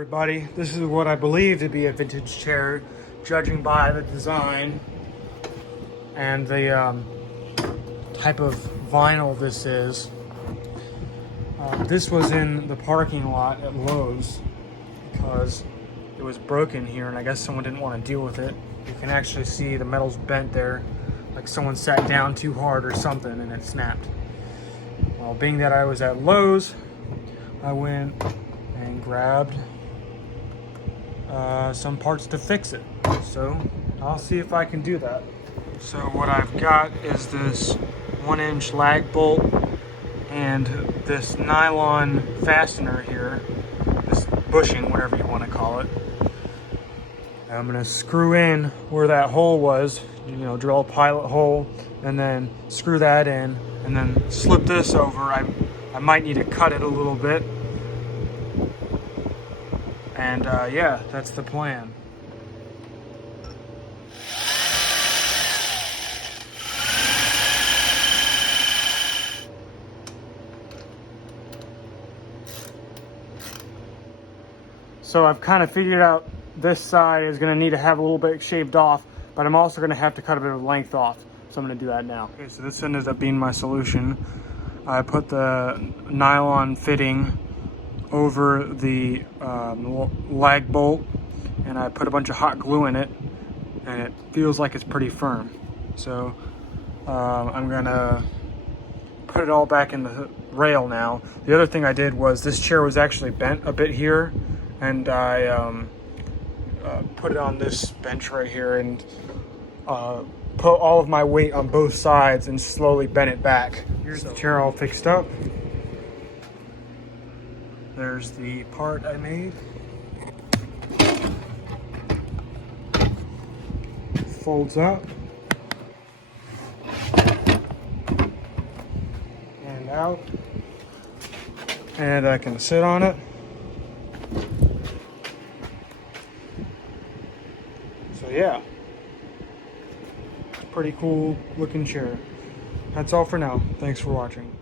everybody. This is what I believe to be a vintage chair, judging by the design and the type of vinyl this is. This was in the parking lot at Lowe's because it was broken here and I guess someone didn't want to deal with it. You can actually see the metal's bent there, like someone sat down too hard or something and it snapped. Well, being that I was at Lowe's, I went and grabbed some parts to fix it. So I'll see if I can do that. So what I've got is this 1-inch lag bolt and this nylon fastener here, this bushing, whatever you want to call it. I'm gonna screw in where that hole was, you know, drill a pilot hole and then screw that in and then slip this over. I might need to cut it a little bit. And yeah, that's the plan. So I've kind of figured out this side is going to need to have a little bit shaved off, but I'm also going to have to cut a bit of length off. So I'm going to do that now. Okay, so this ended up being my solution. I put the nylon fitting over the lag bolt and I put a bunch of hot glue in it and it feels like it's pretty firm. So I'm gonna put it all back in the rail now. The other thing I did was this chair was actually bent a bit here and I put it on this bench right here and put all of my weight on both sides and slowly bent it back. Here's the chair all fixed up. There's the part I made. Folds up and out, and I can sit on it. So yeah, pretty cool looking chair. That's all for now. Thanks for watching.